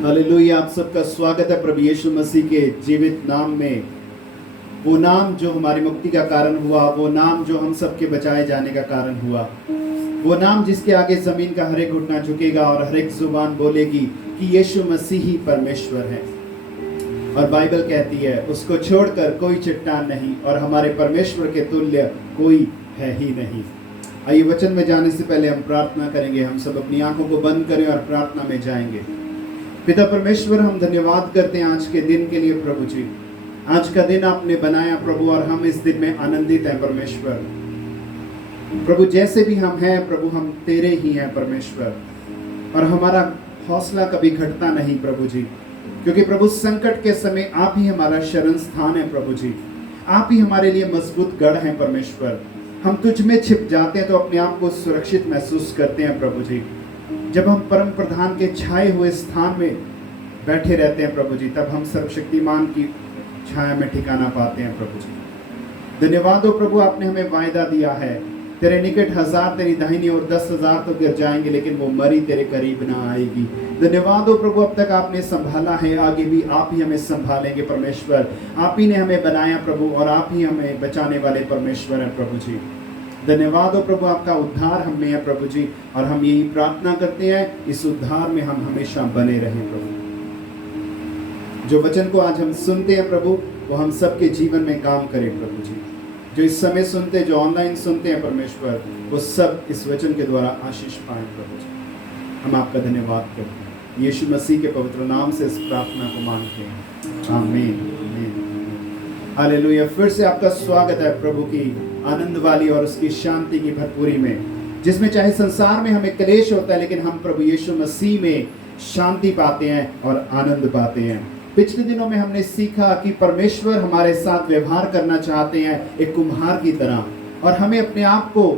Hallelujah. आप सबका स्वागत है प्रभु यीशु मसीह के जीवित नाम में। वो नाम जो हमारी मुक्ति का कारण हुआ, वो नाम जो हम सबके बचाए जाने का कारण हुआ, वो नाम जिसके आगे ज़मीन का हर एक घुटना झुकेगा और हर एक जुबान बोलेगी कि यीशु मसीह ही परमेश्वर है। और बाइबल कहती है उसको छोड़कर कोई चट्टान नहीं और हमारे परमेश्वर के तुल्य कोई है ही नहीं। आइए वचन में जाने से पहले हम प्रार्थना करेंगे। हम सब अपनी आंखों को बंद करें और प्रार्थना में जाएंगे। पिता परमेश्वर, हम धन्यवाद करते हैं आज के दिन के लिए प्रभु जी। आज का दिन आपने बनाया प्रभु और हम इस दिन में आनंदित हैं परमेश्वर। प्रभु जैसे भी हम हैं प्रभु, हम तेरे ही हैं परमेश्वर, और हमारा हौसला कभी घटता नहीं प्रभु जी, क्योंकि प्रभु संकट के समय आप ही हमारा शरण स्थान है प्रभु जी। आप ही हमारे लिए मजबूत गढ़ हैं परमेश्वर। हम तुझ में छिप जाते हैं तो अपने आप को सुरक्षित महसूस करते हैं प्रभु जी। जब हम परम प्रधान के छाए हुए स्थान में बैठे रहते हैं प्रभु जी, तब हम सर्वशक्तिमान की छाया में ठिकाना पाते हैं प्रभु जी। धन्यवाद हो प्रभु, आपने हमें वायदा दिया है, तेरे निकट 1000 तेरी दाहिनी और 10,000 तो गिर जाएंगे लेकिन वो मरी तेरे करीब ना आएगी। धन्यवाद हो प्रभु, अब तक आपने संभाला है, आगे भी आप ही हमें संभालेंगे परमेश्वर। आप ही ने हमें बनाया प्रभु और आप ही हमें बचाने वाले परमेश्वर हैं प्रभु जी। धन्यवाद हो प्रभु, आपका उद्धार हम में है प्रभु जी, और हम यही प्रार्थना करते हैं इस उद्धार में हम हमेशा बने रहें प्रभु। जो वचन को आज हम सुनते हैं प्रभु, वो हम सबके जीवन में काम करें प्रभु जी। जो इस समय सुनते हैं, जो ऑनलाइन सुनते हैं परमेश्वर, वो सब इस वचन के द्वारा आशीष पाएं प्रभु जी। हम आपका धन्यवाद करते हैं यीशु मसीह के पवित्र नाम से इस प्रार्थना को मांगते हैं, आमीन। हालेलुया। फिर से आपका स्वागत है प्रभु की आनंद वाली और उसकी शांति की भरपूरी में, जिसमें चाहे संसार में हमें क्लेश होता है लेकिन हम प्रभु यीशु मसीह में शांति पाते हैं और आनंद पाते हैं। पिछले दिनों में हमने सीखा कि परमेश्वर हमारे साथ व्यवहार करना चाहते हैं एक कुम्हार की तरह, और हमें अपने आप को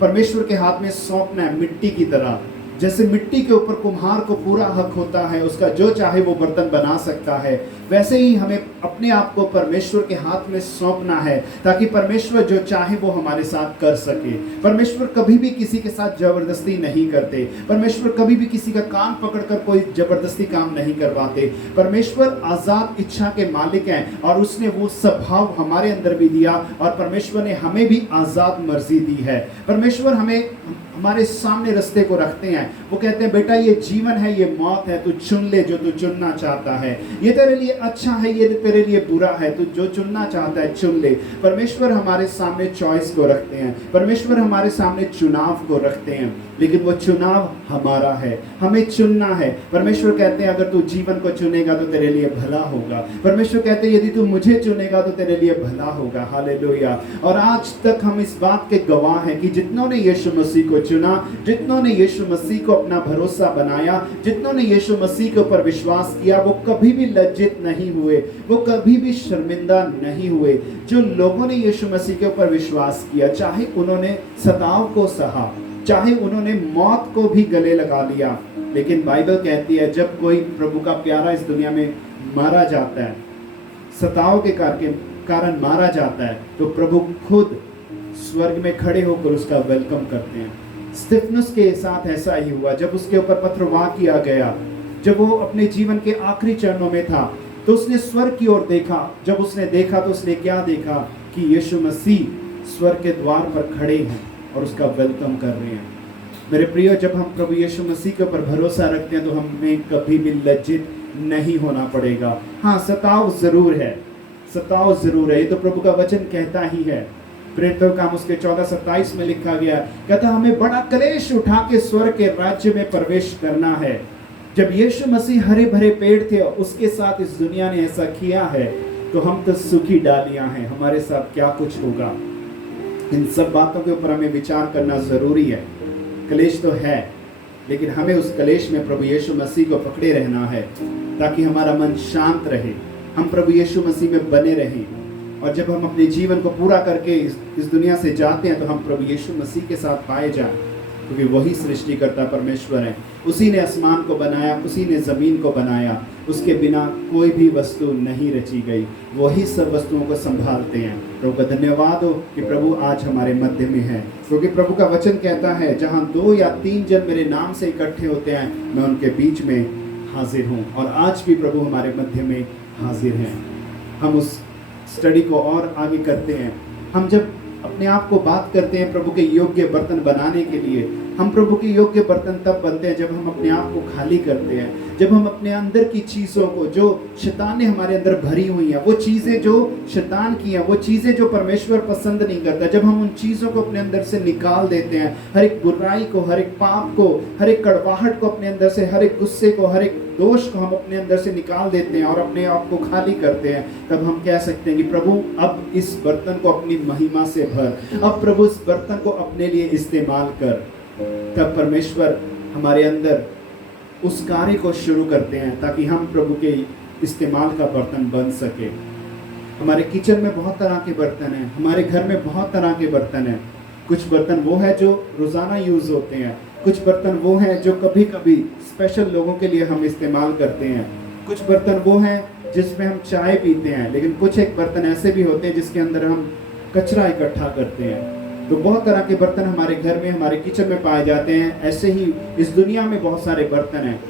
परमेश्वर के हाथ में सौंपना है मिट्टी की तरह। जैसे मिट्टी के ऊपर कुम्हार को पूरा हक होता है, उसका जो चाहे वो बर्तन बना सकता है, वैसे ही हमें अपने आप को परमेश्वर के हाथ में सौंपना है ताकि परमेश्वर जो चाहे वो हमारे साथ कर सके। परमेश्वर कभी भी किसी के साथ जबरदस्ती नहीं करते। परमेश्वर कभी भी किसी का कान पकड़कर कोई जबरदस्ती काम नहीं करवाते। परमेश्वर आज़ाद इच्छा के मालिक हैं और उसने वो स्वभाव हमारे अंदर भी दिया, और परमेश्वर ने हमें भी आज़ाद मर्जी दी है। परमेश्वर हमें हमारे सामने रास्ते को रखते हैं। वो कहते हैं बेटा ये जीवन है, ये मौत है, तू चुन ले जो तू चुनना चाहता है। ये तेरे लिए अच्छा है, ये तेरे लिए बुरा है, तू जो चुनना चाहता है चुन ले। परमेश्वर हमारे सामने चॉइस को रखते हैं। परमेश्वर हमारे सामने चुनाव को रखते हैं, लेकिन वो चुनाव हमारा है, हमें चुनना है। परमेश्वर कहते हैं अगर तू जीवन को चुनेगा तो तेरे लिए भला होगा। परमेश्वर कहते हैं यदि तू मुझे चुनेगा तो तेरे लिए भला होगा। हालेलुया। और आज तक हम इस बात के गवाह हैं कि जितनों ने यीशु मसीह को चुना, जितनों ने यीशु मसीह को अपना भरोसा बनाया, जितनों ने यीशु मसीह के ऊपर विश्वास किया, वो कभी भी लज्जित नहीं हुए, वो कभी भी शर्मिंदा नहीं हुए। जो लोगों ने यीशु मसीह के ऊपर विश्वास किया, चाहे उन्होंने सताव को सहा, चाहे उन्होंने मौत को भी गले लगा लिया, लेकिन बाइबल कहती है जब कोई प्रभु का प्यारा इस दुनिया में मारा जाता है, सताव के कारण मारा जाता है, तो प्रभु खुद स्वर्ग में खड़े होकर उसका वेलकम करते हैं। स्तिफनुस के साथ ऐसा ही हुआ। जब उसके ऊपर पथरवाह किया गया, जब वो अपने जीवन के आखिरी चरणों में था, तो उसने स्वर्ग की ओर देखा। जब उसने देखा तो उसने क्या देखा कि यीशु मसीह स्वर्ग के द्वार पर खड़े हैं और उसका वेलकम कर रहे हैं। मेरे प्रियो, जब हम प्रभु यीशु मसीह के ऊपर भरोसा रखते हैं तो हमें कभी भी लज्जित नहीं होना पड़ेगा। हाँ, सताव जरूर है, सताव जरूर है, ये तो प्रभु का वचन कहता ही है। प्रेरितों का काम उसके 14:27 में लिखा गया, कहता हमें बड़ा क्लेश उठा के स्वर्ग के राज्य में प्रवेश करना है। जब यीशु मसीह हरे भरे पेड़ थे और उसके साथ इस दुनिया ने ऐसा किया है, तो हम तो सूखी डालियां हैं, हमारे साथ क्या कुछ होगा। इन सब बातों के ऊपर हमें विचार करना जरूरी है। क्लेश तो है, लेकिन हमें उस क्लेश में प्रभु यीशु मसीह को पकड़े रहना है ताकि हमारा मन शांत रहे, हम प्रभु यीशु मसीह में बने रहें। और जब हम अपने जीवन को पूरा करके इस दुनिया से जाते हैं तो हम प्रभु यीशु मसीह के साथ पाए जाएं, क्योंकि वही सृष्टिकर्ता परमेश्वर है। उसी ने आसमान को बनाया, उसी ने ज़मीन को बनाया, उसके बिना कोई भी वस्तु नहीं रची गई। वही सब वस्तुओं को संभालते हैं। प्रभु का धन्यवाद हो कि प्रभु आज हमारे मध्य में है, क्योंकि प्रभु का वचन कहता है जहाँ 2 या 3 जन मेरे नाम से इकट्ठे होते हैं, मैं उनके बीच में हाजिर हूँ। और आज भी प्रभु हमारे मध्य में हाजिर हैं। हम उस स्टडी को और आगे करते हैं। हम जब अपने आप को बात करते हैं प्रभु के योग्य बर्तन बनाने के लिए, हम प्रभु के योग्य बर्तन तब बनते हैं जब हम अपने आप को खाली करते हैं, जब हम अपने अंदर की चीज़ों को, जो शैतान ने हमारे अंदर भरी हुई हैं, वो चीज़ें जो शैतान की हैं, वो चीज़ें जो परमेश्वर पसंद नहीं करता, जब हम उन चीज़ों को अपने अंदर से निकाल देते हैं, हर एक बुराई को, हर एक पाप को, हर एक कड़वाहट को अपने अंदर से, हर एक गुस्से को, हर एक दोष को हम अपने अंदर से निकाल देते हैं और अपने आप को खाली करते हैं, तब हम कह सकते हैं कि प्रभु अब इस बर्तन को अपनी महिमा से भर, अब प्रभु इस बर्तन को अपने लिए इस्तेमाल कर। तब परमेश्वर हमारे अंदर उस कार्य को शुरू करते हैं ताकि हम प्रभु के इस्तेमाल का बर्तन बन सके। हमारे किचन में बहुत तरह के बर्तन हैं, हमारे घर में बहुत तरह के बर्तन हैं। कुछ बर्तन वो है जो रोज़ाना यूज़ होते हैं, कुछ बर्तन वो हैं जो कभी कभी स्पेशल लोगों के लिए हम इस्तेमाल करते हैं, कुछ बर्तन वो हैं जिसमें हम चाय पीते हैं, लेकिन कुछ एक बर्तन ऐसे भी होते हैं जिसके अंदर हम कचरा इकट्ठा करते हैं। तो बहुत तरह के बर्तन हमारे घर में, हमारे किचन में पाए जाते हैं। ऐसे ही इस दुनिया में बहुत सारे बर्तन हैं,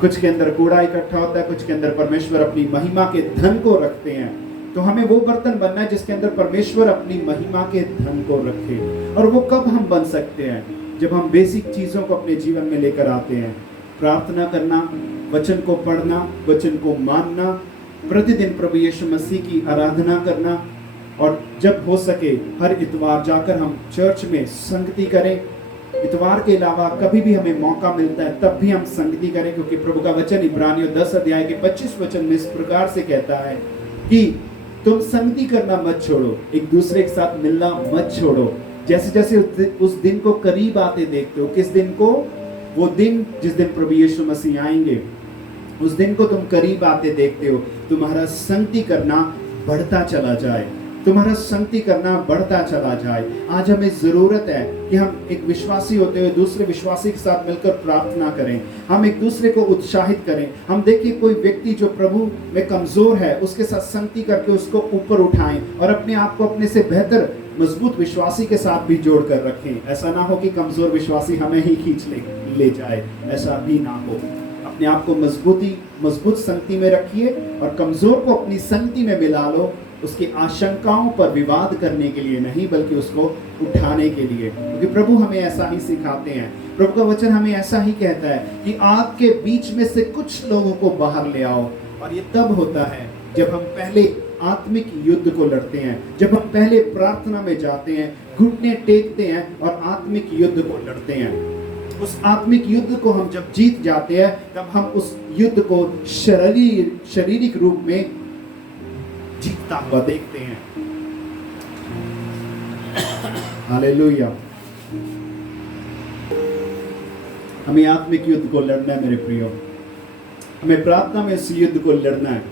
कुछ के अंदर कूड़ा इकट्ठा होता है, कुछ के अंदर परमेश्वर अपनी महिमा के धन को रखते हैं। तो हमें वो बर्तन बनना है जिसके अंदर परमेश्वर अपनी महिमा के धन को रखे। और वो कब हम बन सकते हैं? जब हम बेसिक चीज़ों को अपने जीवन में लेकर आते हैं। प्रार्थना करना, वचन को पढ़ना, वचन को मानना, प्रतिदिन प्रभु यीशु मसीह की आराधना करना, और जब हो सके हर इतवार जाकर हम चर्च में संगति करें। इतवार के अलावा कभी भी हमें मौका मिलता है तब भी हम संगति करें, क्योंकि प्रभु का वचन इब्रानियों 10 अध्याय के 25 वचन में इस प्रकार से कहता है कि तुम संगति करना मत छोड़ो, एक दूसरे के साथ मिलना मत छोड़ो, जैसे जैसे उस दिन को करीब आते देखते हो। किस दिन को? वो दिन जिस दिन प्रभु यीशु मसीह आएंगे, उस दिन को तुम करीब आते देखते हो। तुम्हारा संगति करना बढ़ता चला जाए, तुम्हारा संगति करना बढ़ता चला जाए। आज हमें ज़रूरत है कि हम एक विश्वासी होते हुए दूसरे विश्वासी के साथ मिलकर प्रार्थना करें, हम एक दूसरे को उत्साहित करें। हम देखिए कोई व्यक्ति जो प्रभु में कमज़ोर है, उसके साथ संगति करके उसको ऊपर उठाएं और अपने आप को अपने से बेहतर मजबूत विश्वासी के साथ भी जोड़ कर रखें। ऐसा ना हो कि कमज़ोर विश्वासी हमें ही खींच ले जाए, ऐसा भी ना हो। अपने आप को मजबूत संगति में रखिए और कमज़ोर को अपनी संगति में मिला लो, उसकी आशंकाओं पर विवाद करने के लिए नहीं, बल्कि उसको उठाने के लिए, क्योंकि प्रभु हमें ऐसा ही सिखाते हैं। प्रभु का वचन हमें ऐसा ही कहता है कि आपके बीच में से कुछ लोगों को बाहर ले आओ। और ये तब होता है जब हम पहले आत्मिक युद्ध को लड़ते हैं, जब हम पहले प्रार्थना में जाते हैं, घुटने टेकते हैं और आत्मिक युद्ध को लड़ते हैं। उस आत्मिक युद्ध को हम जब जीत जाते हैं, तब हम उस युद्ध को शारीरिक रूप में जीतता हुआ देखते हैं। हालेलुया। हमें आत्मिक युद्ध को लड़ना है मेरे प्रियो, हमें प्रार्थना में इस युद्ध को लड़ना है।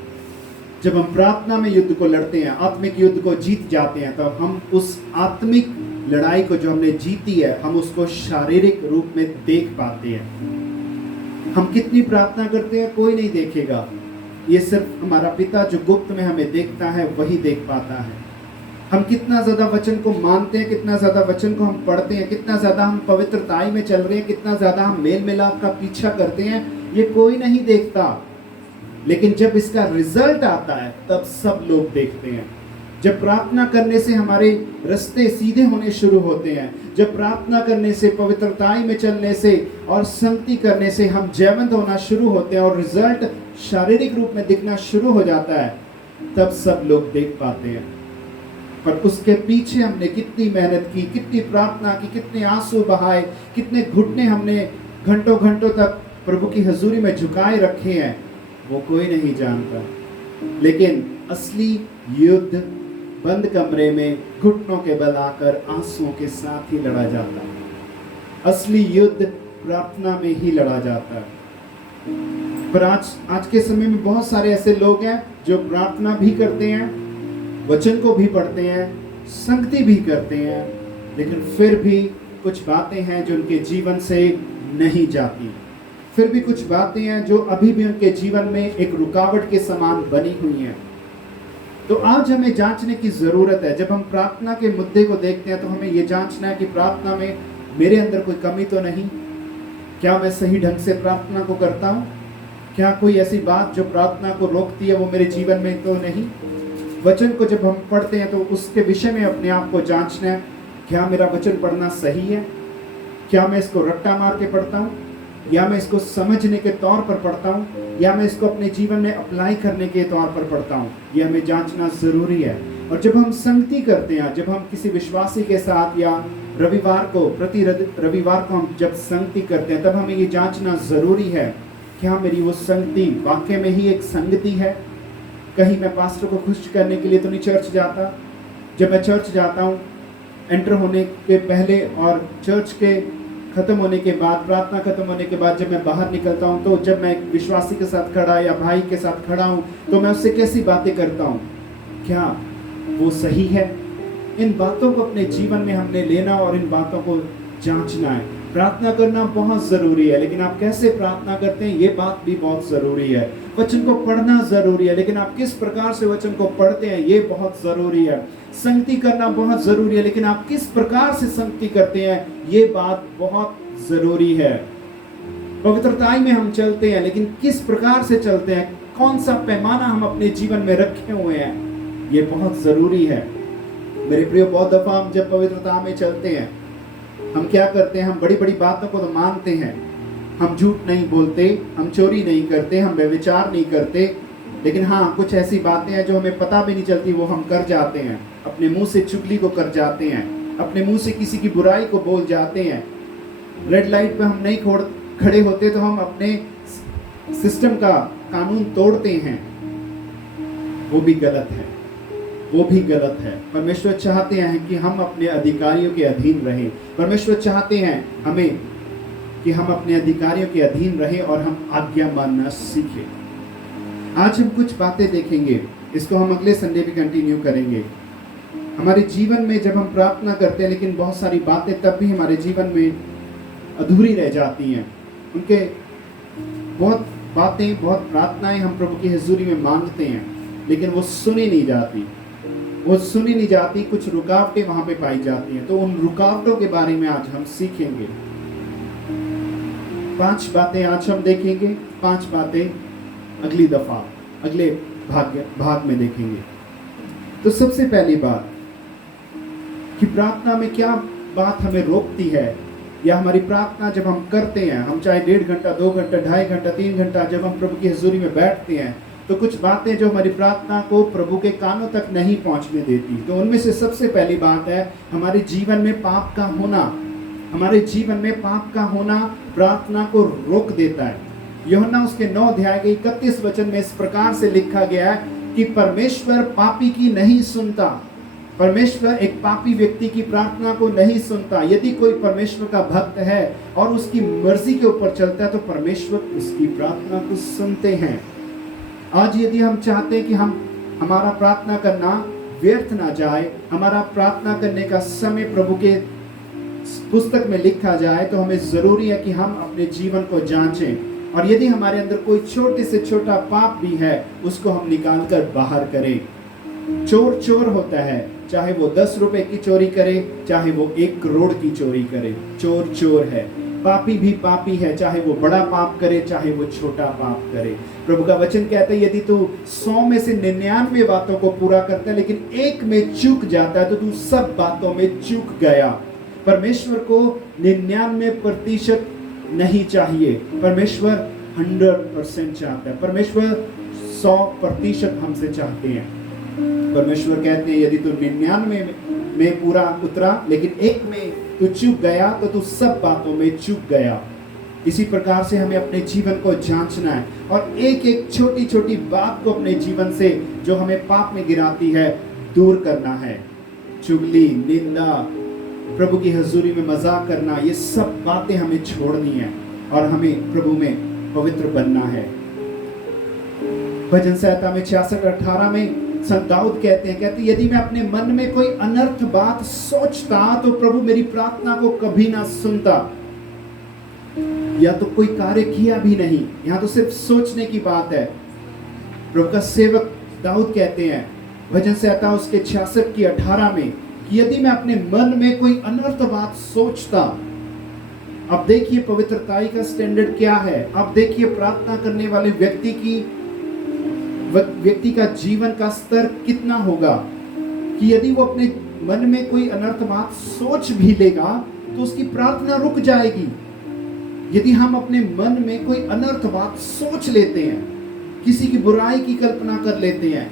जब हम प्रार्थना में युद्ध को लड़ते हैं, आत्मिक युद्ध को जीत जाते हैं, तब हम उस आत्मिक लड़ाई को जो हमने जीती है, हम उसको शारीरिक रूप में देख पाते हैं। हम कितनी प्रार्थना करते हैं कोई नहीं देखेगा, ये सिर्फ हमारा पिता जो गुप्त में हमें देखता है वही देख पाता है। हम कितना ज़्यादा वचन को मानते हैं, कितना ज़्यादा वचन को हम पढ़ते हैं, कितना ज़्यादा हम पवित्रताई में चल रहे हैं, कितना ज़्यादा हम मेल मिलाप का पीछा करते हैं, ये कोई नहीं देखता। लेकिन जब इसका रिजल्ट आता है तब सब लोग देखते हैं। जब प्रार्थना करने से हमारे रास्ते सीधे होने शुरू होते हैं, जब प्रार्थना करने से, पवित्रताई में चलने से और संगति करने से हम जयवंत होना शुरू होते हैं और रिजल्ट शारीरिक रूप में दिखना शुरू हो जाता है, तब सब लोग देख पाते हैं। पर उसके पीछे हमने कितनी मेहनत की, कितनी प्रार्थना की, कितने आंसू बहाए, कितने घुटने हमने घंटों घंटों तक प्रभु की हजूरी में झुकाए रखे हैं, वो कोई नहीं जानता। लेकिन असली युद्ध बंद कमरे में घुटनों के बल आकर आंसुओं के साथ ही लड़ा जाता है। असली युद्ध प्रार्थना में ही लड़ा जाता है। पर आज के समय में बहुत सारे ऐसे लोग हैं जो प्रार्थना भी करते हैं, वचन को भी पढ़ते हैं, संगति भी करते हैं, लेकिन फिर भी कुछ बातें हैं जो उनके जीवन से नहीं जाती। फिर भी कुछ बातें हैं जो अभी भी उनके जीवन में एक रुकावट के समान बनी हुई हैं। तो आज हमें जांचने की ज़रूरत है। जब हम प्रार्थना के मुद्दे को देखते हैं तो हमें ये जांचना है कि प्रार्थना में मेरे अंदर कोई कमी तो नहीं, क्या मैं सही ढंग से प्रार्थना को करता हूँ? क्या कोई ऐसी बात जो प्रार्थना को रोकती है वो मेरे जीवन में तो नहीं? वचन को जब हम पढ़ते हैं तो उसके विषय में अपने आप को जांचना है, क्या मेरा वचन पढ़ना सही है? क्या मैं इसको रट्टा मार के पढ़ता हूँ, या मैं इसको समझने के तौर पर पढ़ता हूँ, या मैं इसको अपने जीवन में अप्लाई करने के तौर पर पढ़ता हूँ? यह हमें जांचना ज़रूरी है। और जब हम संगति करते हैं, जब हम किसी विश्वासी के साथ या प्रति रविवार को हम जब संगति करते हैं, तब हमें ये जांचना ज़रूरी है, क्या मेरी वो संगति वाकई में ही एक संगति है? कहीं मैं पास्टर को खुश करने के लिए तो नहीं चर्च जाता? जब मैं चर्च जाता हूँ, एंटर होने के पहले और चर्च के खत्म होने के बाद, प्रार्थना खत्म होने के बाद जब मैं बाहर निकलता हूँ, तो जब मैं एक विश्वासी के साथ खड़ा या भाई के साथ खड़ा हूँ, तो मैं उससे कैसी बातें करता हूँ? क्या वो सही है? इन बातों को अपने जीवन में हमने लेना और इन बातों को जांचना है। प्रार्थना करना बहुत ज़रूरी है, लेकिन आप कैसे प्रार्थना करते हैं ये बात भी बहुत ज़रूरी है। वचन को पढ़ना ज़रूरी है, लेकिन आप किस प्रकार से वचन को पढ़ते हैं ये बहुत ज़रूरी है। संगति करना बहुत ज़रूरी है, लेकिन आप किस प्रकार से संगति करते हैं ये बात बहुत ज़रूरी है। पवित्रताई में हम चलते हैं, लेकिन किस प्रकार से चलते हैं, कौन सा पैमाना हम अपने जीवन में रखे हुए हैं, ये बहुत ज़रूरी है। मेरे प्रिय, बहुत दफ़ा हम जब पवित्रता में चलते हैं, हम क्या करते हैं? हम बड़ी बड़ी बातों को तो मानते हैं, हम झूठ नहीं बोलते, हम चोरी नहीं करते, हम व्यभिचार नहीं करते, लेकिन हाँ, कुछ ऐसी बातें हैं जो हमें पता भी नहीं चलती, वो हम कर जाते हैं। अपने मुंह से चुगली को कर जाते हैं, अपने मुंह से किसी की बुराई को बोल जाते हैं। रेड लाइट पे हम नहीं खड़े होते तो हम अपने सिस्टम का कानून तोड़ते हैं, वो भी गलत है, वो भी गलत है। परमेश्वर चाहते हैं कि हम अपने अधिकारियों के अधीन रहें। परमेश्वर चाहते हैं हमें कि हम अपने अधिकारियों के अधीन रहें और हम आज्ञा मानना सीखें। आज हम कुछ बातें देखेंगे, इसको हम अगले संडे भी कंटिन्यू करेंगे। हमारे जीवन में जब हम प्रार्थना करते हैं, लेकिन बहुत सारी बातें तब भी हमारे जीवन में अधूरी रह जाती हैं। उनके बहुत बातें, बहुत प्रार्थनाएं हम प्रभु की हजूरी में मांगते हैं, लेकिन वो सुनी नहीं जाती, वो सुनी नहीं जाती। कुछ रुकावटें वहाँ पे पाई जाती हैं। तो उन रुकावटों के बारे में आज हम सीखेंगे। 5 बातें आज हम देखेंगे, 5 बातें अगली दफा अगले भाग में देखेंगे। तो सबसे पहली बात कि प्रार्थना में क्या बात हमें रोकती है, या हमारी प्रार्थना जब हम करते हैं, हम चाहे 1.5 घंटा, 2 घंटा, 2.5 घंटा, 3 घंटा जब हम प्रभु की हजूरी में बैठते हैं, तो कुछ बातें जो हमारी प्रार्थना को प्रभु के कानों तक नहीं पहुंचने देती। तो उनमें से सबसे पहली बात है हमारे जीवन में पाप का होना। हमारे जीवन में पाप का होना प्रार्थना को रोक देता है। यूहन्ना उसके 9 अध्याय के 31 वचन में इस प्रकार से लिखा गया है कि परमेश्वर पापी की नहीं सुनता। परमेश्वर एक पापी व्यक्ति की प्रार्थना को नहीं सुनता। यदि कोई परमेश्वर का भक्त है और उसकी मर्जी के ऊपर चलता है, तो परमेश्वर उसकी प्रार्थना को सुनते हैं। आज यदि हम चाहते हैं कि हमारा प्रार्थना करना व्यर्थ ना जाए, हमारा प्रार्थना करने का समय प्रभु के पुस्तक में लिखा जाए, तो हमें ज़रूरी है कि हम अपने जीवन को जांचें, और यदि हमारे अंदर कोई छोटे से छोटा पाप भी है, उसको हम निकाल कर बाहर करें। चोर चोर होता है, चाहे वो 10 रुपए की चोरी करे, चाहे वो 1 करोड़ की चोरी करे, चोर चोर है। पापी भी पापी है, चाहे वो बड़ा पाप करे, चाहे वो छोटा पाप करे। प्रभु का वचन कहता है यदि तू 100 में से 99 बातों को पूरा करता है, लेकिन एक में चूक जाता है, तो तू सब बातों में चूक गया। परमेश्वर को 99% नहीं चाहिए, परमेश्वर 100% चाहता है। परमेश्वर 100% हमसे चाहते हैं। परमेश्वर कहते हैं यदि तू 99 में पूरा उतरा, लेकिन एक में तू चूक गया, तो तू सब बातों में चूक गया। इसी प्रकार से हमें अपने जीवन को जांचना है, और एक एक छोटी छोटी बात को अपने जीवन से जो हमें पाप में गिराती है दूर करना है। चुगली, निंदा, प्रभु की हजूरी में मजाक करना, ये सब बातें हमें छोड़नी है और हमें प्रभु में पवित्र बनना है। भजन संहिता में 66:18 में संत दाऊद कहते हैं यदि मैं अपने मन में कोई अनर्थ बात सोचता, तो प्रभु मेरी प्रार्थना को कभी ना सुनता। या तो कोई कार्य किया भी नहीं, यहाँ तो सिर्फ सोचने की बात है। प्रभु का सेवक दाऊद कहते हैं भजन संहिता उसके 66:18 में कि यदि मैं अपने मन में कोई अनर्थ बात सोचता, अब देखिए पवित्रताई का स्टैंडर्ड क्या है। अब देखिए प्रार्थना करने वाले व्यक्ति का जीवन का स्तर कितना होगा कि यदि वो अपने मन में कोई अनर्थ बात सोच भी लेगा तो उसकी प्रार्थना रुक जाएगी। यदि हम अपने मन में कोई अनर्थ बात सोच लेते हैं, किसी की बुराई की कल्पना कर लेते हैं,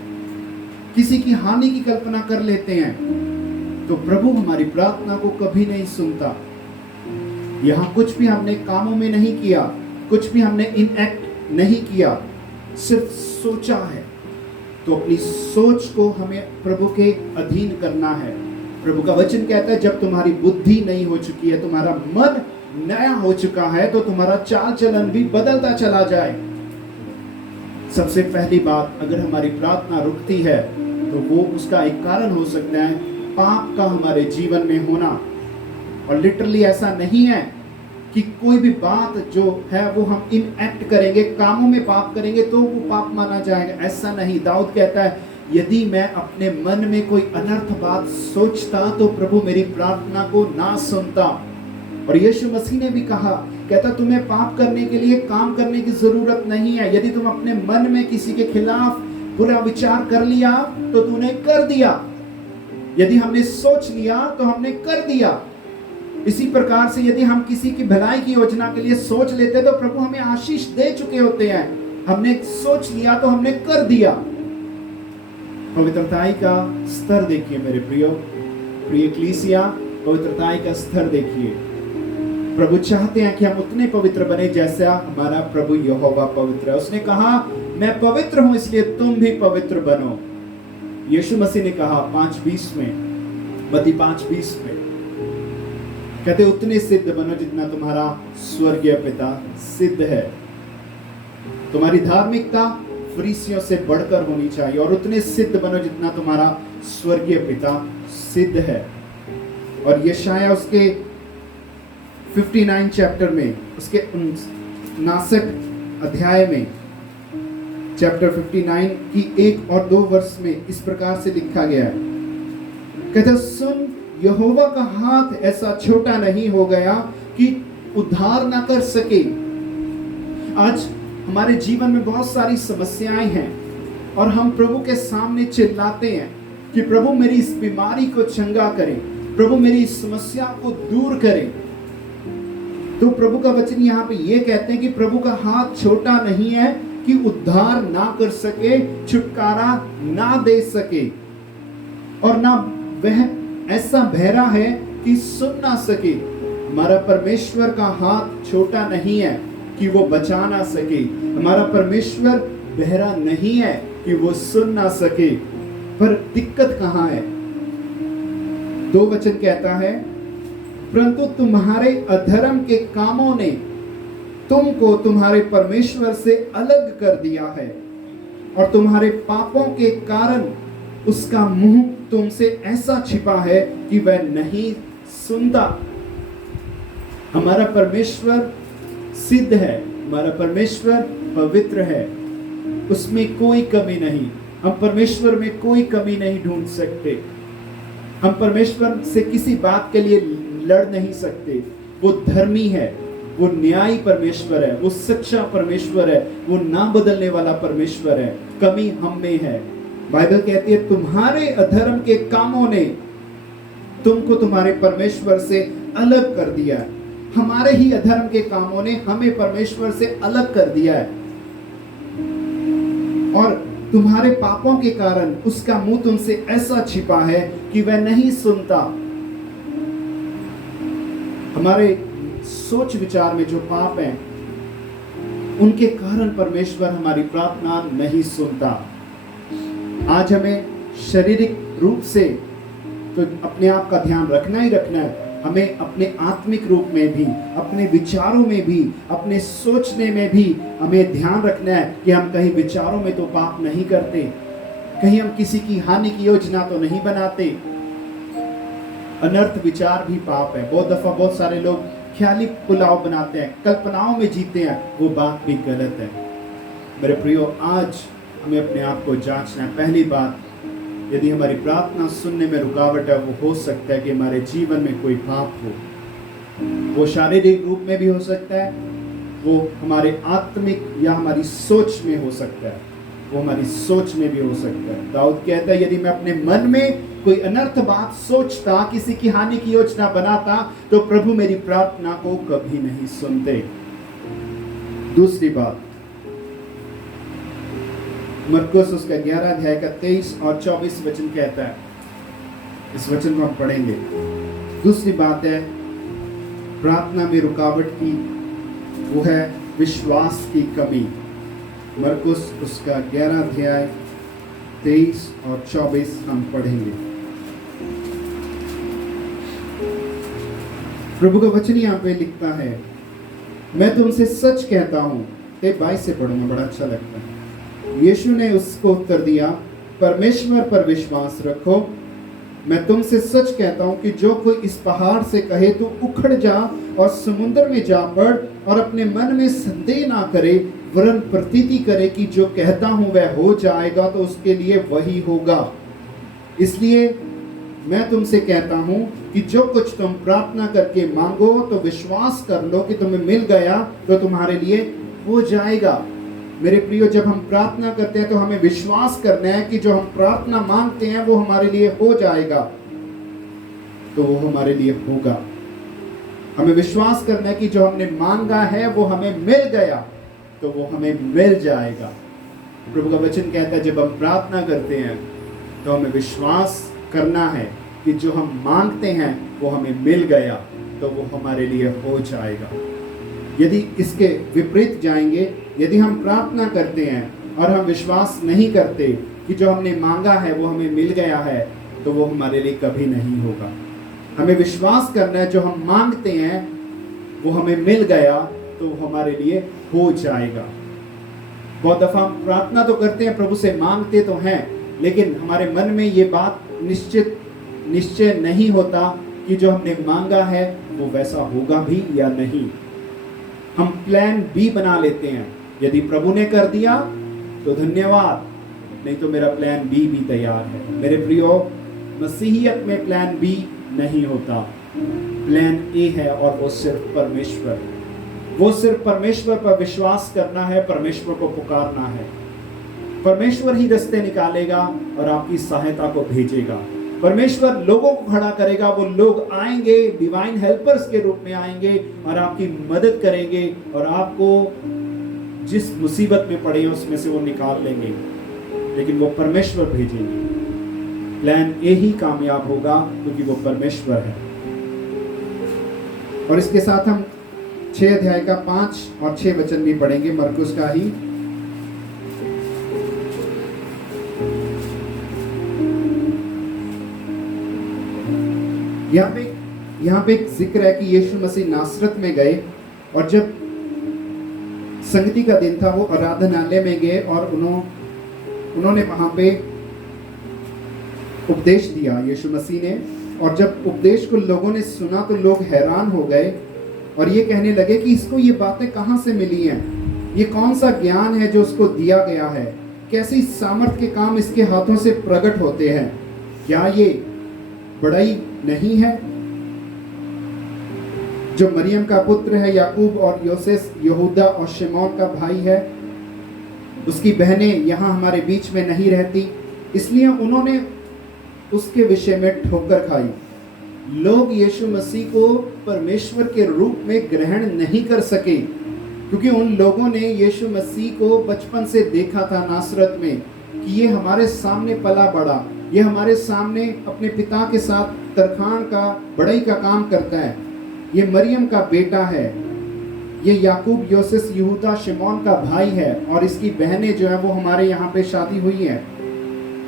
किसी की हानि की कल्पना कर लेते हैं, तो प्रभु हमारी प्रार्थना को कभी नहीं सुनता। यहाँ कुछ भी हमने कामों में नहीं किया, कुछ भी हमने इनएक्ट नहीं किया, सिर्फ सोचा है, तो अपनी सोच को हमें प्रभु के अधीन करना है। प्रभु का वचन कहता है जब तुम्हारी बुद्धि नहीं हो चुकी है, तुम्हारा मन नया हो चुका है, तो तुम्हारा चाल चलन भी बदलता चला जाए। सबसे पहली बात, अगर हमारी प्रार्थना रुकती है तो वो उसका एक कारण हो सकता है पाप का हमारे जीवन में होना। और लिटरली ऐसा नहीं है कि कोई भी बात जो है वो हम इनएक्ट करेंगे, कामों में पाप करेंगे तो वो पाप माना जाएगा, ऐसा नहीं। दाऊद कहता है यदि मैं अपने मन में कोई अनर्थ बात सोचता तो प्रभु मेरी प्रार्थना को ना सुनता। और यीशु मसीह ने भी कहा, कहता तुम्हें पाप करने के लिए काम करने की जरूरत नहीं है। यदि तुम अपने मन में किसी के खिलाफ बुरा विचार कर लिया तो तूने कर दिया। यदि हमने सोच लिया तो हमने कर दिया। इसी प्रकार से यदि हम किसी की भलाई की योजना के लिए सोच लेते तो प्रभु हमें आशीष दे चुके होते हैं। हमने सोच लिया तो हमने कर दिया। पवित्रताई का स्तर देखिए मेरे प्रिय क्लीसिया, पवित्रताई का स्तर देखिए। प्रभु चाहते हैं कि हम उतने पवित्र बने जैसा हमारा प्रभु यहोवा पवित्र है। उसने कहा मैं पवित्र हूं इसलिए तुम भी पवित्र बनो। यीशु मसीह ने कहा 5:20 में, मत्ती 5:20 में, कहते उतने सिद्ध बनो जितना तुम्हारा स्वर्गीय पिता सिद्ध है। तुम्हारी धार्मिकता फरीसियों से बढ़कर होनी चाहिए और उतने सिद्ध बनो जितना तुम्हारा स्वर्गीय पिता सिद्ध है। और यशायाह उसके 59 चैप्टर में, उसके 59 अध्याय में, चैप्टर 59 की 1 और 2 वर्ष में इस प्रकार से लिखा गया है, कहते सुन यहोवा का हाथ ऐसा छोटा नहीं हो गया कि उद्धार ना कर सके। आज हमारे जीवन में बहुत सारी समस्याएं हैं और हम प्रभु के सामने चिल्लाते हैं कि प्रभु मेरी इस बीमारी को चंगा करें, प्रभु मेरी इस समस्या को दूर करें। तो प्रभु का वचन यहाँ पे ये कहते हैं कि प्रभु का हाथ छोटा नहीं है कि उद्धार ना कर सके, छुटकारा ना दे सके, और ना वह ऐसा बहरा है कि सुन ना सके। हमारा परमेश्वर का हाथ छोटा नहीं है कि वो बचा ना सके। हमारा परमेश्वर बहरा नहीं है कि वो सुन ना सके। पर दिक्कत कहाँ है? 2 वचन कहता है, परंतु तुम्हारे अधर्म के कामों ने तुमको तुम्हारे परमेश्वर से अलग कर दिया है और तुम्हारे पापों के कारण उसका मुंह तुमसे ऐसा छिपा है कि वह नहीं सुनता। हमारा परमेश्वर सिद्ध है, हमारा परमेश्वर पवित्र है, उसमें कोई कमी नहीं। हम परमेश्वर में कोई कमी नहीं ढूंढ सकते। हम परमेश्वर से किसी बात के लिए लड़ नहीं सकते। वो धर्मी है, वो न्यायी परमेश्वर है, वो सच्चा परमेश्वर है, वो ना बदलने वाला परमेश्वर है। कमी हम में है। बाइबल कहती है तुम्हारे अधर्म के कामों ने तुमको तुम्हारे परमेश्वर से अलग कर दिया है। हमारे ही अधर्म के कामों ने हमें परमेश्वर से अलग कर दिया है और तुम्हारे पापों के कारण उसका मुंह तुमसे ऐसा छिपा है कि वह नहीं सुनता। हमारे सोच विचार में जो पाप हैं उनके कारण परमेश्वर हमारी प्रार्थना नहीं सुनता। आज हमें शारीरिक रूप से तो अपने आप का ध्यान रखना ही रखना है, हमें अपने आत्मिक रूप में भी, अपने विचारों में भी, अपने सोचने में भी हमें ध्यान रखना है कि हम कहीं विचारों में तो पाप नहीं करते, कहीं हम किसी की हानि की योजना तो नहीं बनाते। अनर्थ विचार भी पाप है। बहुत दफा बहुत सारे लोग ख्याली पुलाव बनाते हैं, कल्पनाओं में जीते हैं, वो बात भी गलत है। मेरे प्रियो, आज हमें अपने आप को जांचना है। पहली बात, यदि हमारी प्रार्थना सुनने में रुकावट है, वो हो सकता है कि हमारे जीवन में कोई पाप हो। वो शारीरिक रूप में भी हो सकता है, वो हमारे आत्मिक या हमारी सोच में हो सकता है, वो हमारी सोच में भी हो सकता है। दाऊद कहता है, यदि मैं अपने मन में कोई अनर्थ बात सोचता, किसी की हानि की योजना बनाता, तो प्रभु मेरी प्रार्थना को कभी नहीं सुनते। दूसरी बात, मरकुस उसका 11 अध्याय का 23 और 24 वचन कहता है, इस वचन को हम पढ़ेंगे। दूसरी बात है प्रार्थना में रुकावट की, वो है विश्वास की कमी। मरकुस उसका 11 अध्याय 23 और 24 हम पढ़ेंगे। प्रभु का वचन यहाँ पे लिखता है, मैं तुमसे सच कहता हूं। 22 से पढ़ूंगा, बड़ा अच्छा लगता है। यीशु ने उसको उत्तर दिया, परमेश्वर पर विश्वास रखो। मैं तुमसे सच कहता हूं कि जो कोई इस पहाड़ से कहे तो उखड़ जा और समुद्र में जा पड़, और अपने मन में संदेह ना करे, वरन प्रतीति करे कि जो कहता हूं वह हो जाएगा, तो उसके लिए वही होगा। इसलिए मैं तुमसे कहता हूं कि जो कुछ तुम प्रार्थना करके मांगो, तो विश्वास कर लो कि तुम्हें मिल गया, तो तुम्हारे लिए हो जाएगा। मेरे प्रियो, जब हम प्रार्थना करते हैं तो हमें विश्वास करना है कि जो हम प्रार्थना मांगते हैं वो हमारे लिए हो जाएगा, तो वो हमारे लिए होगा। हमें विश्वास करना है कि जो हमने मांगा है वो हमें मिल गया, तो वो हमें मिल जाएगा। प्रभु का वचन कहता है, जब हम प्रार्थना करते हैं तो हमें विश्वास करना है कि जो हम मांगते हैं वो हमें मिल गया, तो वो हमारे लिए हो जाएगा। यदि इसके विपरीत जाएंगे, यदि हम प्रार्थना करते हैं और हम विश्वास नहीं करते कि जो हमने मांगा है वो हमें मिल गया है, तो वो हमारे लिए कभी नहीं होगा। हमें विश्वास करना है जो हम मांगते हैं वो हमें मिल गया, तो वो हमारे लिए हो जाएगा। बहुत दफा हम प्रार्थना तो करते हैं, प्रभु से मांगते तो हैं, लेकिन हमारे मन में ये बात निश्चय नहीं होता कि जो हमने मांगा है वो वैसा होगा भी या नहीं। हम प्लान बी बना लेते हैं, यदि प्रभु ने कर दिया तो धन्यवाद, नहीं तो मेरा प्लान बी भी तैयार है। मेरे प्रियो, मसीहियत में प्लान बी नहीं होता, प्लान ए है, और वो सिर्फ परमेश्वर। वो सिर्फ परमेश्वर पर विश्वास करना है, परमेश्वर को पुकारना है। परमेश्वर ही रास्ते निकालेगा और आपकी सहायता को भेजेगा। परमेश्वर लोगों को खड़ा करेगा, वो लोग आएंगे, डिवाइन हेल्पर्स के रूप में आएंगे और आपकी मदद करेंगे, और आपको जिस मुसीबत में पड़े हैं उसमें से वो निकाल लेंगे, लेकिन वो परमेश्वर भेजेंगे। प्लान ए ही कामयाब होगा, क्योंकि वो परमेश्वर है। और इसके साथ हम 6 अध्याय का 5 और 6 वचन भी पढ़ेंगे, मरकुस का ही। यहाँ पे एक जिक्र है कि यीशु मसीह नासरत में गए, और जब संगति का दिन था वो आराधनालय में गए और उन्होंने वहां पे उपदेश दिया यीशु मसीह ने। और जब उपदेश को लोगों ने सुना तो लोग हैरान हो गए और ये कहने लगे कि इसको ये बातें कहाँ से मिली हैं, ये कौन सा ज्ञान है जो उसको दिया गया है, कैसी सामर्थ के काम इसके हाथों से प्रकट होते हैं, क्या ये बड़ाई नहीं है? जो मरियम का पुत्र है, याकूब और योसेस, यहूदा और शिमोन का भाई है, उसकी बहनें यहाँ हमारे बीच में नहीं रहती। इसलिए उन्होंने उसके विषय में ठोकर खाई। लोग यीशु मसीह को परमेश्वर के रूप में ग्रहण नहीं कर सके, क्योंकि उन लोगों ने यीशु मसीह को बचपन से देखा था नासरत में कि ये हमारे सामने पला बड़ा, ये हमारे सामने अपने पिता के साथ तरखान का बड़ाई का काम करता है, ये मरियम का बेटा है, ये याकूब, योसेस, यहूदा, शिमोन का भाई है, और इसकी बहनें जो है वो हमारे यहाँ पे शादी हुई हैं।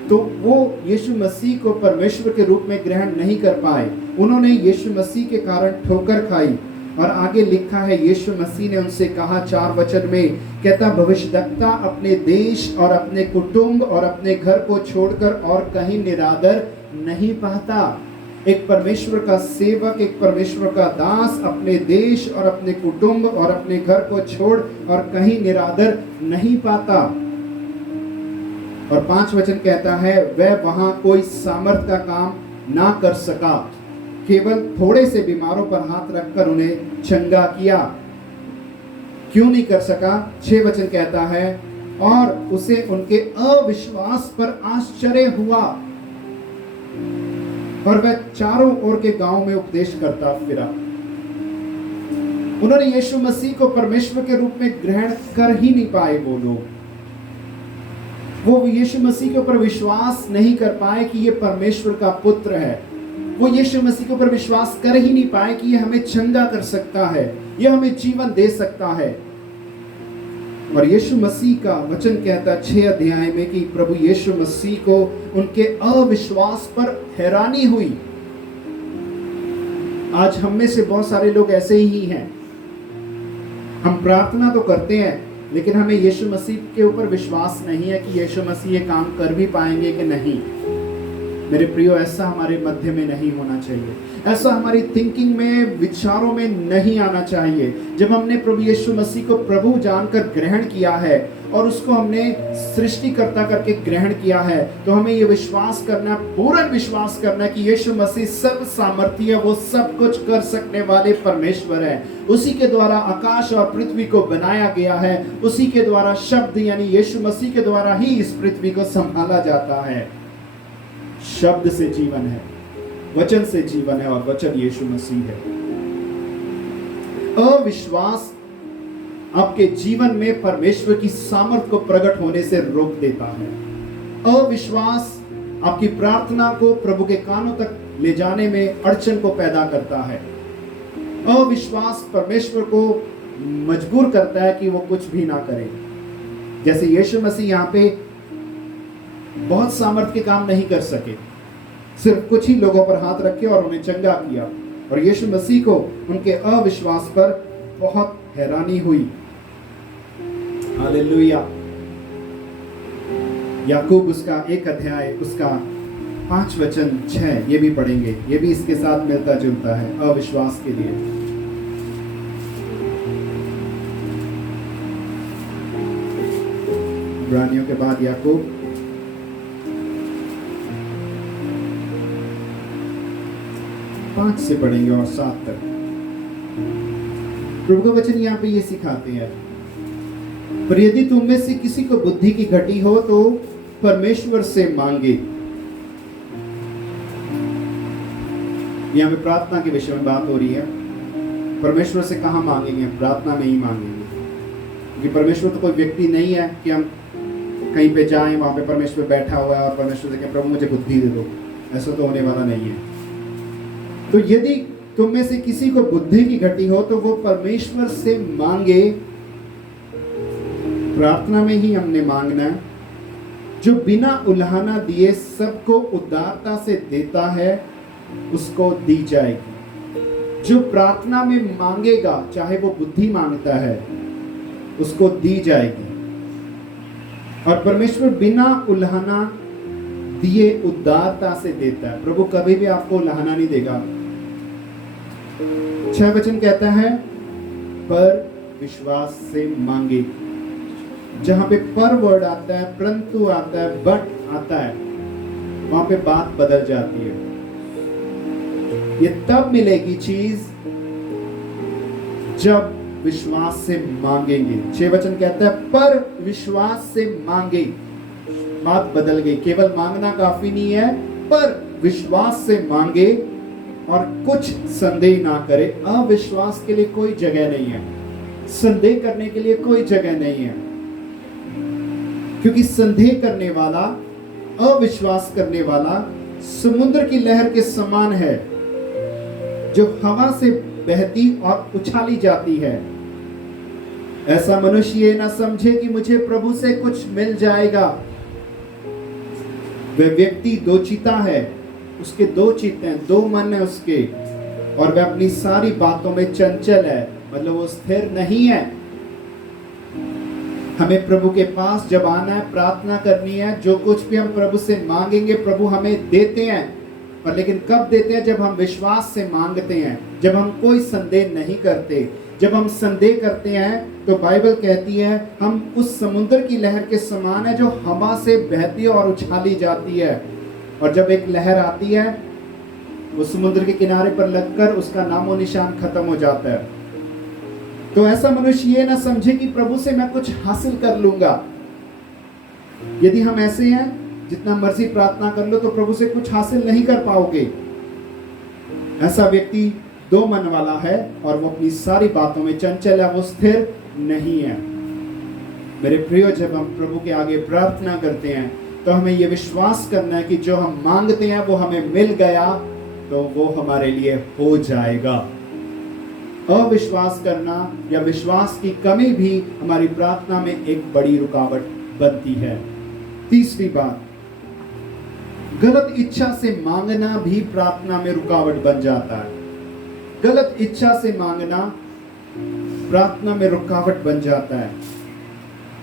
तो वो यीशु मसीह को परमेश्वर के रूप में ग्रहण नहीं कर पाए, उन्होंने यीशु मसीह के कारण ठोकर खाई। और आगे लिखा है, यीशु मसीह ने उनसे कहा 4 वचन में, कहता, भविष्यद्वक्ता अपने देश और अपने कुटुंब और अपने घर को छोड़कर और कहीं निरादर नहीं पाता। एक परमेश्वर का सेवक, एक परमेश्वर का दास अपने देश और अपने कुटुंब और अपने घर को छोड़ और कहीं निरादर नहीं पाता। और 5 वचन कहता है, वह वहां कोई सामर्थ का काम ना कर सका। केवल थोड़े से बीमारों पर हाथ रखकर उन्हें चंगा किया। क्यों नहीं कर सका? 6 वचन कहता है, और उसे उनके अविश्वास पर आश्चर्य हुआ और वह चारों ओर के गांव में उपदेश करता फिरा। उन्होंने यीशु मसीह को परमेश्वर के रूप में ग्रहण कर ही नहीं पाए। वो लोग, वो यीशु मसीह के ऊपर विश्वास नहीं कर पाए कि ये परमेश्वर का पुत्र है। वो यीशु मसीह के ऊपर विश्वास कर ही नहीं पाए कि ये हमें चंगा कर सकता है, ये हमें जीवन दे सकता है। और यीशु मसीह का वचन कहता है 6 अध्याय में कि प्रभु यीशु मसीह को उनके अविश्वास पर हैरानी हुई। आज हम में से बहुत सारे लोग ऐसे ही हैं। हम प्रार्थना तो करते हैं, लेकिन हमें यीशु मसीह के ऊपर विश्वास नहीं है कि यीशु मसीह ये काम कर भी पाएंगे कि नहीं। मेरे प्रियो, ऐसा हमारे मध्य में नहीं होना चाहिए। ऐसा हमारी थिंकिंग में, विचारों में नहीं आना चाहिए। जब हमने प्रभु यीशु मसीह को प्रभु जानकर ग्रहण किया है और उसको हमने सृष्टिकर्ता करके ग्रहण किया है, तो हमें ये विश्वास करना, पूर्ण विश्वास करना कि यीशु मसीह सर्व सामर्थी है, वो सब कुछ कर सकने वाले परमेश्वर है। उसी के द्वारा आकाश और पृथ्वी को बनाया गया है। उसी के द्वारा शब्द यानी यीशु मसीह के द्वारा ही इस पृथ्वी को संभाला जाता है। शब्द से जीवन है, वचन से जीवन है, और वचन यीशु मसीह है। अविश्वास आपके जीवन में परमेश्वर की सामर्थ को प्रकट होने से रोक देता है। अविश्वास आपकी प्रार्थना को प्रभु के कानों तक ले जाने में अड़चन को पैदा करता है। अविश्वास परमेश्वर को मजबूर करता है कि वो कुछ भी ना करे। जैसे यीशु मसीह यहाँ पे बहुत सामर्थ के काम नहीं कर सके, सिर्फ कुछ ही लोगों पर हाथ रखे और उन्हें चंगा किया, और यीशु मसीह को उनके अविश्वास पर बहुत हैरानी हुई। हालेलुया। याकूब उसका 1 अध्याय उसका 5 वचन 6 ये भी पढ़ेंगे। ये भी इसके साथ मिलता जुलता है अविश्वास के लिए। इब्रानियों के बाद याकूब 5 से पढ़ेंगे और 7 तक। प्रभु का वचन यहाँ पे ये सिखाते हैं, पर यदि तुम में से किसी को बुद्धि की घटी हो तो परमेश्वर से मांगे। यहाँ पे प्रार्थना के विषय में बात हो रही है। परमेश्वर से कहाँ मांगेंगे? प्रार्थना में ही मांगेंगे, क्योंकि परमेश्वर तो कोई व्यक्ति नहीं है कि हम कहीं पे जाएं, वहां पे परमेश्वर बैठा हुआ है और परमेश्वर से कहें प्रभु मुझे बुद्धि दे दो। ऐसा तो होने वाला नहीं है। तो यदि तुम में से किसी को बुद्धि की घटी हो तो वो परमेश्वर से मांगे। प्रार्थना में ही हमने मांगना है। जो बिना उल्हाना दिए सबको उदारता से देता है उसको दी जाएगी। जो प्रार्थना में मांगेगा, चाहे वो बुद्धि मांगता है, उसको दी जाएगी। और परमेश्वर बिना उल्हाना दिए उदारता से देता है। प्रभु कभी भी आपको उल्हाना नहीं देगा। 6 वचन कहता है पर विश्वास से मांगे। जहां पे पर वर्ड आता है, परंतु आता है, बट आता है, वहां पे बात बदल जाती है। ये तब मिलेगी चीज जब विश्वास से मांगेंगे। 6 वचन कहता है पर विश्वास से मांगे। बात बदल गई। केवल मांगना काफी नहीं है, पर विश्वास से मांगे और कुछ संदेह ना करे। अविश्वास के लिए कोई जगह नहीं है, संदेह करने के लिए कोई जगह नहीं है, क्योंकि संदेह करने वाला, अविश्वास करने वाला समुद्र की लहर के समान है जो हवा से बहती और उछाली जाती है। ऐसा मनुष्य ये ना समझे कि मुझे प्रभु से कुछ मिल जाएगा। वह व्यक्ति दो चिता है, उसके 2 चित्त हैं, 2 मन है उसके, और वह अपनी सारी बातों में चंचल है, मतलब वो स्थिर नहीं है। हमें प्रभु के पास जब आना है, प्रार्थना करनी है, जो कुछ भी हम प्रभु से मांगेंगे प्रभु हमें देते हैं। पर लेकिन कब देते हैं? जब हम विश्वास से मांगते हैं, जब हम कोई संदेह नहीं करते। जब हम संदेह करते हैं तो बाइबल कहती है हम उस समुद्र की लहर के समान है जो हवा से बहती और उछाली जाती है। और जब एक लहर आती है वो समुद्र के किनारे पर लगकर उसका नामो निशान खत्म हो जाता है। तो ऐसा मनुष्य ये ना समझे कि प्रभु से मैं कुछ हासिल कर लूंगा। यदि हम ऐसे हैं, जितना मर्जी प्रार्थना कर लो तो प्रभु से कुछ हासिल नहीं कर पाओगे। ऐसा व्यक्ति दो मन वाला है और वो अपनी सारी बातों में चंचल है, वो स्थिर नहीं है। मेरे प्रियो, जब हम प्रभु के आगे प्रार्थना करते हैं तो हमें ये विश्वास करना है कि जो हम मांगते हैं वो हमें मिल गया तो वो हमारे लिए हो जाएगा। अविश्वास करना या विश्वास की कमी भी हमारी प्रार्थना में एक बड़ी रुकावट बनती है। तीसरी बात, गलत इच्छा से मांगना भी प्रार्थना में रुकावट बन जाता है। गलत इच्छा से मांगना प्रार्थना में रुकावट बन जाता है।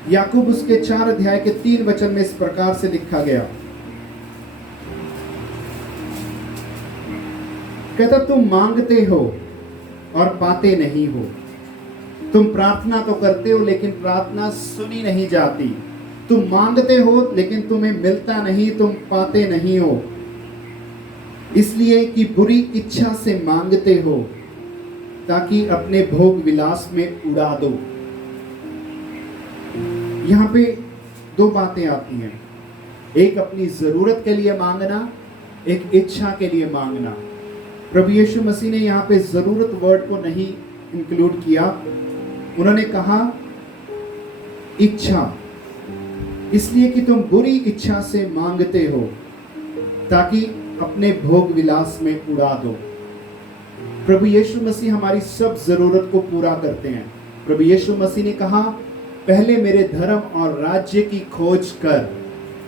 याकूब उसके 4 अध्याय के 3 वचन में इस प्रकार से लिखा गया, कहता तुम मांगते हो और पाते नहीं हो, तुम प्रार्थना तो करते हो लेकिन प्रार्थना सुनी नहीं जाती। तुम मांगते हो लेकिन तुम्हें मिलता नहीं, तुम पाते नहीं हो, इसलिए कि बुरी इच्छा से मांगते हो ताकि अपने भोग विलास में उड़ा दो। यहां पे दो बातें आती हैं, एक अपनी जरूरत के लिए मांगना, एक इच्छा के लिए मांगना। प्रभु यीशु मसीह ने यहाँ पे जरूरत वर्ड को नहीं इंक्लूड किया, उन्होंने कहा इच्छा, इसलिए कि तुम बुरी इच्छा से मांगते हो ताकि अपने भोग विलास में उड़ा दो। प्रभु यीशु मसीह हमारी सब जरूरत को पूरा करते हैं। प्रभु यीशु मसीह ने कहा पहले मेरे धर्म और राज्य की खोज कर,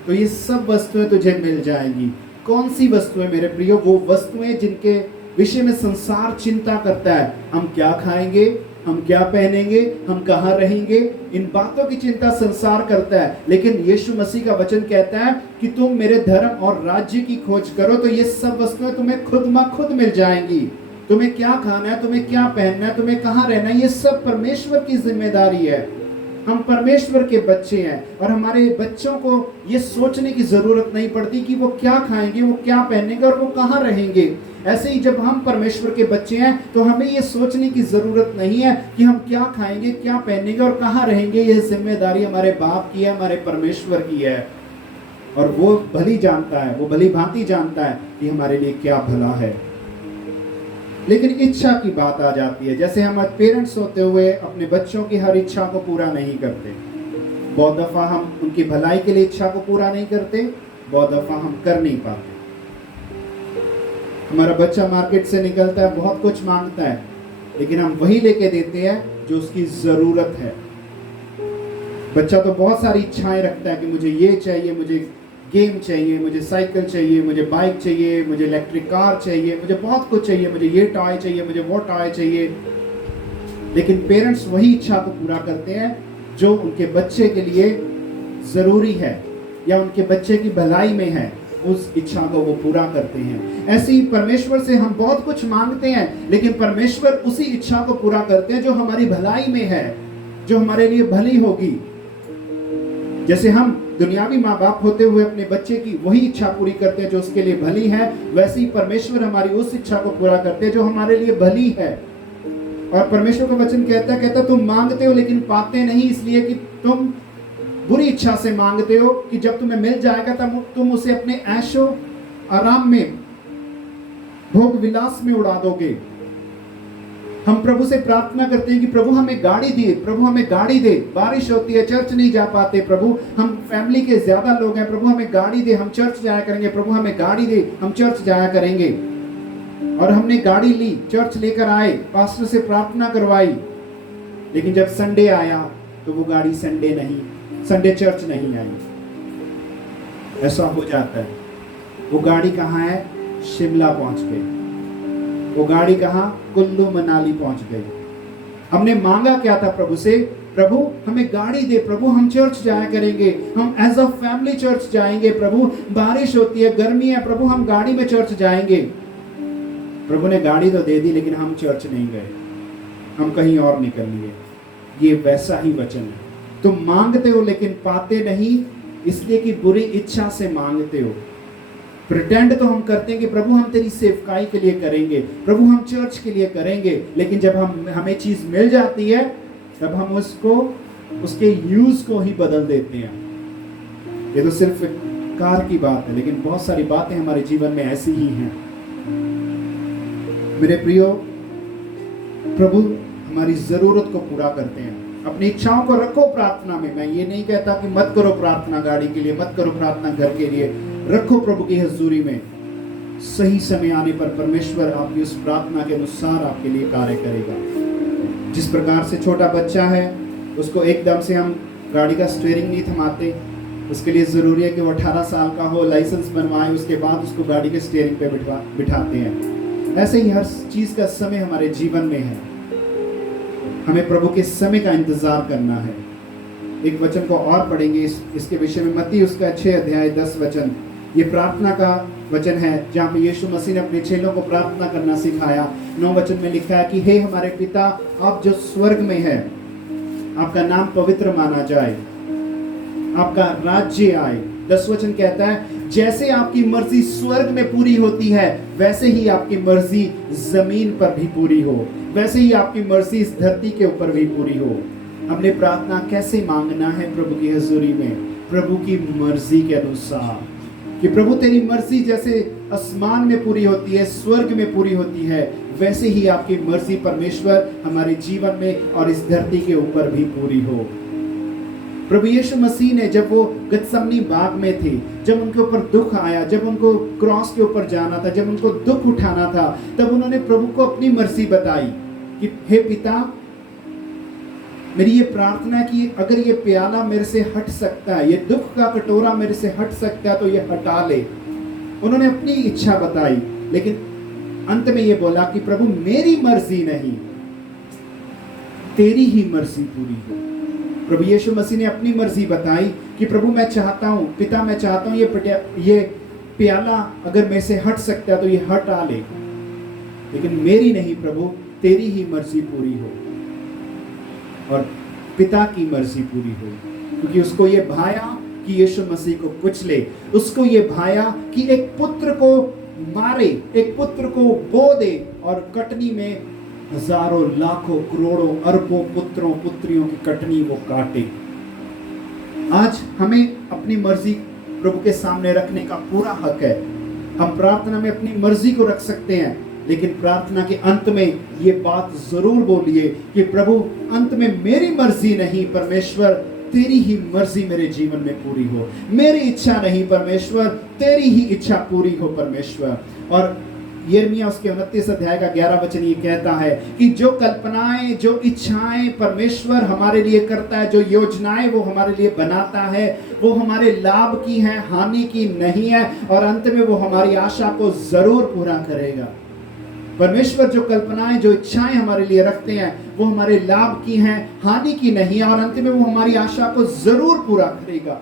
तो ये सब वस्तुएं तुझे मिल जाएंगी। कौन सी वस्तुएं मेरे प्रियो? वो वस्तुएं जिनके विषय में संसार चिंता करता है। हम क्या खाएंगे, हम क्या पहनेंगे, हम कहाँ रहेंगे, इन बातों की चिंता संसार करता है। लेकिन यीशु मसीह का वचन कहता है कि तुम मेरे धर्म और राज्य की खोज करो तो ये सब वस्तुएं तुम्हें खुद म खुद मिल जाएंगी। तुम्हें क्या खाना है, तुम्हें क्या पहनना है, तुम्हें कहाँ रहना है, ये सब परमेश्वर की जिम्मेदारी है। हम परमेश्वर के बच्चे हैं और हमारे बच्चों को ये सोचने की जरूरत नहीं पड़ती कि वो क्या खाएंगे, वो क्या पहनेंगे और वो कहाँ रहेंगे। ऐसे ही जब हम परमेश्वर के बच्चे हैं तो हमें ये सोचने की जरूरत नहीं है कि हम क्या खाएंगे, क्या पहनेंगे और कहाँ रहेंगे। ये जिम्मेदारी हमारे बाप की है, हमारे परमेश्वर की है और वो भली जानता है, वो भली भांति जानता है कि हमारे लिए क्या भला है। लेकिन इच्छा की बात आ जाती है। जैसे हम पेरेंट्स होते हुए अपने बच्चों की हर इच्छा को पूरा नहीं करते। बहुत दफ़ा हम उनकी भलाई के लिए इच्छा को पूरा नहीं करते, बहुत दफ़ा हम कर नहीं पाते। हमारा बच्चा मार्केट से निकलता है, बहुत कुछ मांगता है, लेकिन हम वही लेके देते हैं जो उसकी ज़रूरत है। बच्चा तो बहुत सारी इच्छाएं रखता है कि मुझे ये चाहिए, मुझे गेम चाहिए, मुझे साइकिल चाहिए, मुझे बाइक चाहिए, मुझे इलेक्ट्रिक कार चाहिए, मुझे बहुत कुछ चाहिए, मुझे ये टॉय चाहिए, मुझे वो टॉय चाहिए। लेकिन पेरेंट्स वही इच्छा को पूरा करते हैं जो उनके बच्चे के लिए ज़रूरी है या उनके बच्चे की भलाई में है, उस इच्छा को वो पूरा करते हैं। ऐसे ही परमेश्वर से हम बहुत कुछ मांगते हैं, लेकिन परमेश्वर उसी इच्छा को पूरा करते हैं जो हमारी भलाई में है, जो हमारे लिए भली होगी। जैसे हम दुनियावी माँ बाप होते हुए अपने बच्चे की वही इच्छा पूरी करते हैं जो उसके लिए भली है, वैसे ही परमेश्वर हमारी उस इच्छा को पूरा करते हैं जो हमारे लिए भली है। और परमेश्वर का वचन कहता तुम मांगते हो लेकिन पाते नहीं, इसलिए कि तुम बुरी इच्छा से मांगते हो कि जब तुम्हें मिल जाएगा तब तुम उसे अपने ऐशो आराम में, भोग विलास में उड़ा दोगे। हम प्रभु से प्रार्थना करते हैं कि प्रभु हमें गाड़ी दे, प्रभु हमें गाड़ी दे। बारिश होती है, चर्च नहीं जा पाते, प्रभु हम फैमिली के ज्यादा लोग हैं, प्रभु हमें गाड़ी दे, हम चर्च जाया करेंगे, प्रभु हमें गाड़ी दे, हम चर्च जाया करेंगे। और हमने गाड़ी ली, चर्च लेकर आए, पास्टर से प्रार्थना करवाई, लेकिन जब संडे आया तो वो गाड़ी संडे चर्च नहीं आई। ऐसा हो जाता है। वो गाड़ी कहाँ है? शिमला पहुंच गई। वो गाड़ी कहाँ? कुल्लू मनाली पहुंच गई। हमने मांगा क्या था प्रभु से? प्रभु हमें गाड़ी दे, प्रभु हम चर्च जाया करेंगे, हम एज अ फैमिली चर्च जाएंगे, प्रभु बारिश होती है, गर्मी है, प्रभु हम गाड़ी में चर्च जाएंगे। प्रभु ने गाड़ी तो दे दी लेकिन हम चर्च नहीं गए, हम कहीं और निकल लिए। ये वैसा ही वचन है। तुम मांगते हो लेकिन पाते नहीं, इसलिए कि बुरी इच्छा से मांगते हो। प्रिटेंड तो हम करते हैं कि प्रभु हम तेरी सेवकाई के लिए करेंगे, प्रभु हम चर्च के लिए करेंगे, लेकिन जब हमें चीज मिल जाती है तब हम उसके यूज को ही बदल देते हैं। ये तो सिर्फ कार की बात है, लेकिन बहुत सारी बातें हमारे जीवन में ऐसी ही हैं। मेरे प्रियो, प्रभु हमारी जरूरत को पूरा करते हैं। अपनी इच्छाओं को रखो प्रार्थना में। मैं ये नहीं कहता कि मत करो प्रार्थना गाड़ी के लिए, मत करो प्रार्थना घर के लिए, रखो प्रभु की हजूरी में। सही समय आने पर परमेश्वर आपकी उस प्रार्थना के अनुसार आपके लिए कार्य करेगा। जिस प्रकार से छोटा बच्चा है, उसको एकदम से हम गाड़ी का स्टीयरिंग नहीं थमाते, उसके लिए ज़रूरी है कि वो 18 साल का हो, लाइसेंस बनवाए, उसके बाद उसको गाड़ी के स्टीयरिंग पे बिठाते हैं। ऐसे ही हर चीज़ का समय हमारे जीवन में है। हमें प्रभु के समय का इंतज़ार करना है। एक वचन को और पढ़ेंगे इसके विषय में, मत्ती उसका 6 अध्याय 10 वचन। ये प्रार्थना का वचन है जहाँ पे यीशु मसीह ने अपने चेलों को प्रार्थना करना सिखाया। 9 वचन में लिखा है कि हे हमारे पिता, आप जो स्वर्ग में है, आपका नाम पवित्र माना जाए, आपका राज्य आए। 10 वचन कहता है जैसे आपकी मर्जी स्वर्ग में पूरी होती है, वैसे ही आपकी मर्जी जमीन पर भी पूरी हो, वैसे ही आपकी मर्जी इस धरती के ऊपर भी पूरी हो। हमने प्रार्थना कैसे मांगना है प्रभु की हजूरी में? प्रभु की मर्जी के अनुसार, कि प्रभु तेरी मर्जी जैसे आसमान में पूरी होती है, स्वर्ग में पूरी होती है, वैसे ही आपकी मर्जी परमेश्वर हमारे जीवन में और इस धरती के ऊपर भी पूरी हो। प्रभु यीशु मसीह ने जब वो गतसमनी बाग में थे, जब उनके ऊपर दुख आया, जब उनको क्रॉस के ऊपर जाना था, जब उनको दुख उठाना था, तब उन्होंने प्रभु को अपनी मर्जी बताई कि हे पिता, मेरी ये प्रार्थना है कि अगर ये प्याला मेरे से हट सकता है, ये दुख का कटोरा मेरे से हट सकता है, तो ये हटा ले। उन्होंने अपनी इच्छा बताई, लेकिन अंत में ये बोला कि प्रभु मेरी मर्जी नहीं, तेरी ही मर्जी पूरी हो। प्रभु यीशु मसीह ने अपनी मर्जी बताई कि प्रभु मैं चाहता हूँ, पिता मैं चाहता हूँ ये प्याला अगर मेरे से हट सकता है तो ये हटा ले, लेकिन मेरी नहीं प्रभु, तेरी ही मर्जी पूरी हो और पिता की मर्जी पूरी हो। क्योंकि उसको ये भाया कि यीशु मसीह को कुचले, उसको ये भाया कि एक पुत्र को मारे, एक पुत्र को बो दे और कटनी में हजारों लाखों करोड़ों अरबों पुत्रों पुत्रियों की कटनी वो काटे। आज हमें अपनी मर्जी प्रभु के सामने रखने का पूरा हक है। हम प्रार्थना में अपनी मर्जी को रख सकते हैं, लेकिन प्रार्थना के अंत में ये बात जरूर बोलिए कि प्रभु अंत में मेरी मर्जी नहीं परमेश्वर, तेरी ही मर्जी मेरे जीवन में पूरी हो। मेरी इच्छा नहीं परमेश्वर, तेरी ही इच्छा पूरी हो परमेश्वर। और यिर्मयाह उसके 29 अध्याय का 11 वचन ये कहता है कि जो कल्पनाएं, जो इच्छाएं परमेश्वर हमारे लिए करता है, जो योजनाएं वो हमारे लिए बनाता है, वो हमारे लाभ की हैं, हानि की नहीं है, और अंत में वो हमारी आशा को जरूर पूरा करेगा। परमेश्वर जो कल्पनाएं, जो इच्छाएं हमारे लिए रखते हैं, वो हमारे लाभ की हैं, हानि की नहीं है, और अंत में वो हमारी आशा को जरूर पूरा करेगा।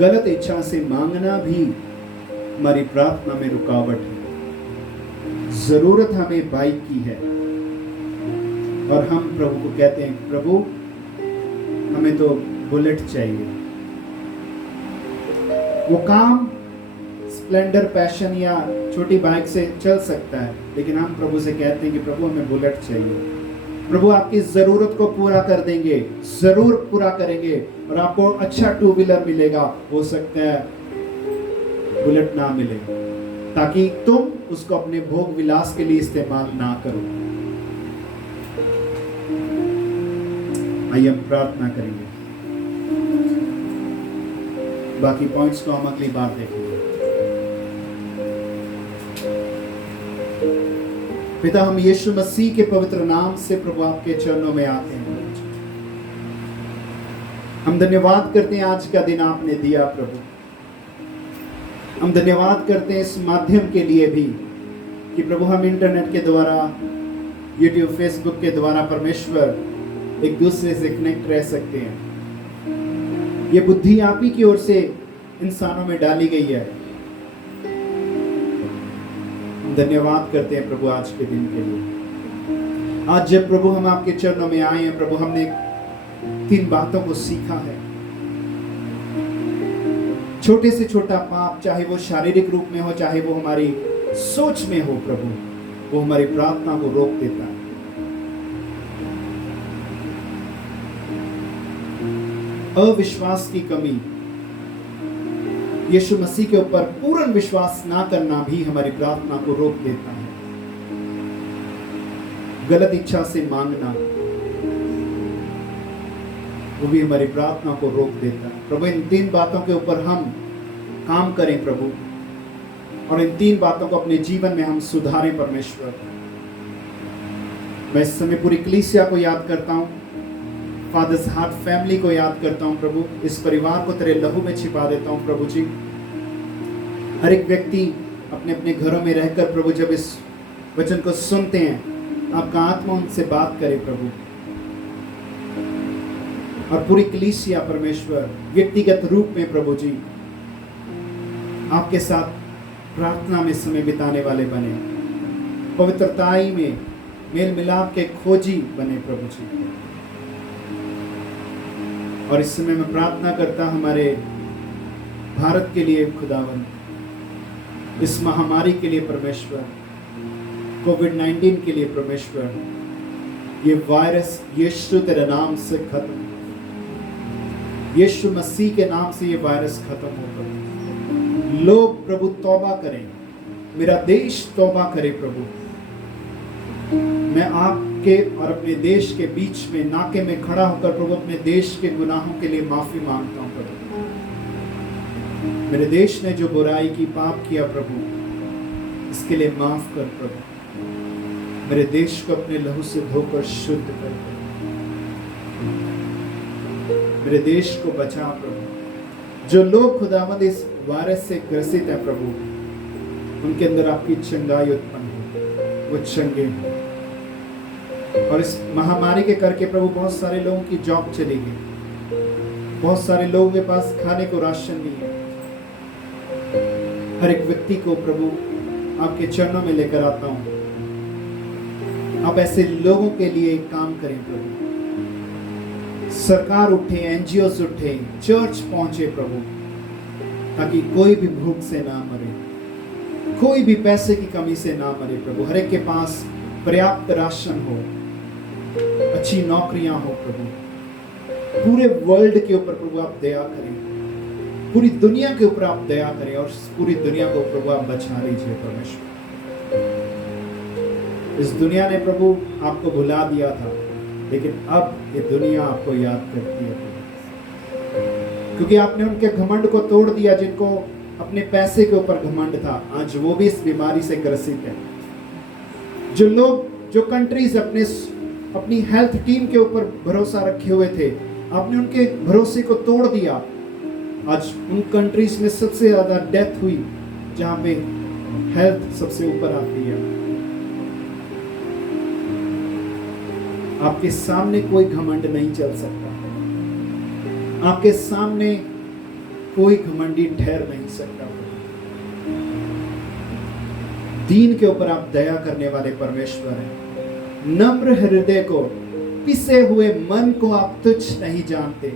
गलत इच्छा से मांगना भी हमारी प्रार्थना में रुकावट है। जरूरत हमें बाइक की है और हम प्रभु को कहते हैं प्रभु हमें तो बुलेट चाहिए। वो काम स्प्लेंडर, पैशन या छोटी बाइक से चल सकता है, लेकिन हम प्रभु से कहते हैं कि प्रभु हमें बुलेट चाहिए। प्रभु आपकी जरूरत को पूरा कर देंगे, जरूर पूरा करेंगे, और आपको अच्छा 2 व्हीलर मिलेगा। हो सकता है बुलेट ना मिले, ताकि तुम उसको अपने भोग विलास के लिए इस्तेमाल ना करो। आइए हम प्रार्थना करेंगे, बाकी पॉइंट्स को हम अगली बार देखेंगे। पिता, हम यीशु मसीह के पवित्र नाम से प्रभु आपके चरणों में आते हैं। हम धन्यवाद करते हैं आज का दिन आपने दिया प्रभु। हम धन्यवाद करते हैं इस माध्यम के लिए भी कि प्रभु हम इंटरनेट के द्वारा, यूट्यूब, फेसबुक के द्वारा परमेश्वर एक दूसरे से कनेक्ट रह सकते हैं। ये बुद्धि आप ही की ओर से इंसानों में डाली गई है। हम धन्यवाद करते हैं प्रभु आज के दिन के लिए। आज जब प्रभु हम आपके चरणों में आए हैं प्रभु, हमने 3 बातों को सीखा है। छोटे से छोटा पाप, चाहे वो शारीरिक रूप में हो, चाहे वो हमारी सोच में हो प्रभु, वो हमारी प्रार्थना को रोक देता है। अविश्वास की कमी, यीशु मसीह के ऊपर पूर्ण विश्वास ना करना भी हमारी प्रार्थना को रोक देता है। गलत इच्छा से मांगना, वो भी हमारी प्रार्थना को रोक देता है। प्रभु इन 3 बातों के ऊपर हम काम करें प्रभु, और इन 3 बातों को अपने जीवन में हम सुधारें परमेश्वर। मैं इस समय पूरी कलीसिया को याद करता हूँ, फादर्स हार्ट फैमिली को याद करता हूँ प्रभु। इस परिवार को तेरे लहू में छिपा देता हूँ प्रभु जी। हर एक व्यक्ति अपने अपने घरों में रहकर प्रभु जब इस वचन को सुनते हैं, आपका आत्मा उनसे बात करे प्रभु। और पूरी कलीसिया परमेश्वर व्यक्तिगत रूप में प्रभु जी आपके साथ प्रार्थना में समय बिताने वाले बने, पवित्रताई में मेल मिलाप के खोजी बने प्रभु जी। और इस समय मैं प्रार्थना करता हमारे भारत के लिए खुदावन, इस महामारी के लिए परमेश्वर, कोविड-19 के लिए परमेश्वर, ये वायरस यीशु तेरे नाम से खत्म, यीशु मसीह के नाम से ये वायरस खत्म हो प्रभु। लोग प्रभु तौबा करें, मेरा देश तौबा करे प्रभु। मैं आपके और अपने देश के बीच में नाके में खड़ा होकर प्रभु अपने देश के गुनाहों के लिए माफी मांगता हूं प्रभु। मेरे देश ने जो बुराई की, पाप किया प्रभु, इसके लिए माफ कर प्रभु। मेरे देश को अपने लहू से धोकर शुद्ध कर प्रभु। मेरे देश को बचा प्रभु। जो लोग खुदावंद इस वायरस से ग्रसित है प्रभु, उनके अंदर आपकी चंगाई उत्पन्न हो, वो चंगे हो। और इस महामारी के करके प्रभु बहुत सारे लोगों की जॉब चली गई, बहुत सारे लोगों के पास खाने को राशन नहीं है। हर एक व्यक्ति को प्रभु आपके चरणों में लेकर आता हूं, आप ऐसे लोगों के लिए एक काम करें प्रभु। सरकार उठे, एनजीओस उठे, चर्च पहुंचे प्रभु, ताकि कोई भी भूख से ना मरे, कोई भी पैसे की कमी से ना मरे प्रभु। हर एक के पास पर्याप्त राशन हो, अच्छी नौकरियां हो प्रभु। पूरे वर्ल्ड के ऊपर प्रभु आप दया करें, पूरी दुनिया के ऊपर आप दया करें, और पूरी दुनिया को प्रभु आप बचा लीजिए परमेश्वर। इस दुनिया ने प्रभु आपको भुला दिया था, लेकिन अब ये दुनिया आपको याद करती है प्रभु, क्योंकि आपने उनके घमंड को तोड़ दिया जिनको अपने पैसे के ऊपर घमंड था। आज वो भी इस बीमारी से ग्रसित है। जो लोग, जो कंट्रीज अपनी हेल्थ टीम के ऊपर भरोसा रखे हुए थे, आपने उनके भरोसे को तोड़ दिया। आज उन कंट्रीज में सबसे ज्यादा डेथ हुई जहां पे हेल्थ सबसे ऊपर आती है। आपके सामने कोई घमंड नहीं चल सकता, आपके सामने कोई घमंडी ठहर नहीं सकता। दीन के ऊपर आप दया करने वाले परमेश्वर हैं। नम्र हृदय को, पिसे हुए मन को आप तुच्छ नहीं जानते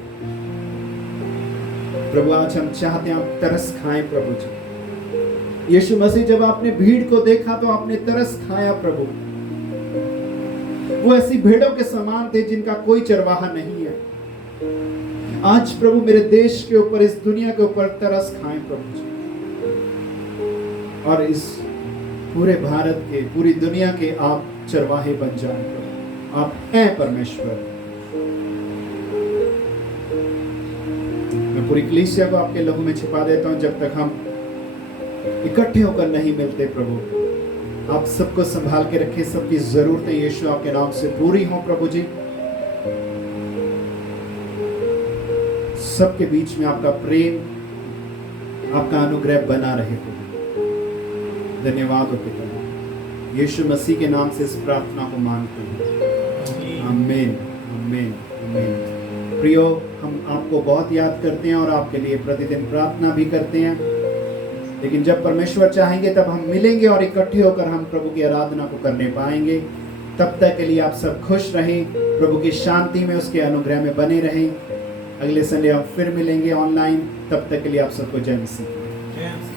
प्रभु। आज हम चाहते हैं आप तरस खाएं प्रभु जी। यीशु मसीह जब आपने भीड़ को देखा तो आपने तरस खाया प्रभु। वो ऐसी भेड़ों के समान थे जिनका कोई चरवाहा नहीं है। आज प्रभु मेरे देश के ऊपर, इस दुनिया के ऊपर तरस खाएं प्रभु जी, और इस पूरे भारत के, पूरी दुनिया के आप चरवाहे बन जाएं प्रभु। आप हैं परमेश्वर। मैं पूरी कलीसिया को आपके लहू में छिपा देता हूं। जब तक हम इकट्ठे होकर नहीं मिलते प्रभु, आप सबको संभाल के रखें। सबकी जरूरतें यीशु आपके नाम से पूरी हों प्रभु जी। सबके बीच में आपका प्रेम, आपका अनुग्रह बना रहे प्रभु। धन्यवाद हो पिता, यीशु मसीह के नाम से इस प्रार्थना को मांगते हैं। आमीन, आमीन, आमीन। प्रियो, हम आपको बहुत याद करते हैं और आपके लिए प्रतिदिन प्रार्थना भी करते हैं, लेकिन जब परमेश्वर चाहेंगे तब हम मिलेंगे और इकट्ठे होकर हम प्रभु की आराधना को करने पाएंगे। तब तक के लिए आप सब खुश रहें, प्रभु की शांति में, उसके अनुग्रह में बने रहें। अगले संडे हम फिर मिलेंगे ऑनलाइन। तब तक के लिए आप सबको जय मसीह। जय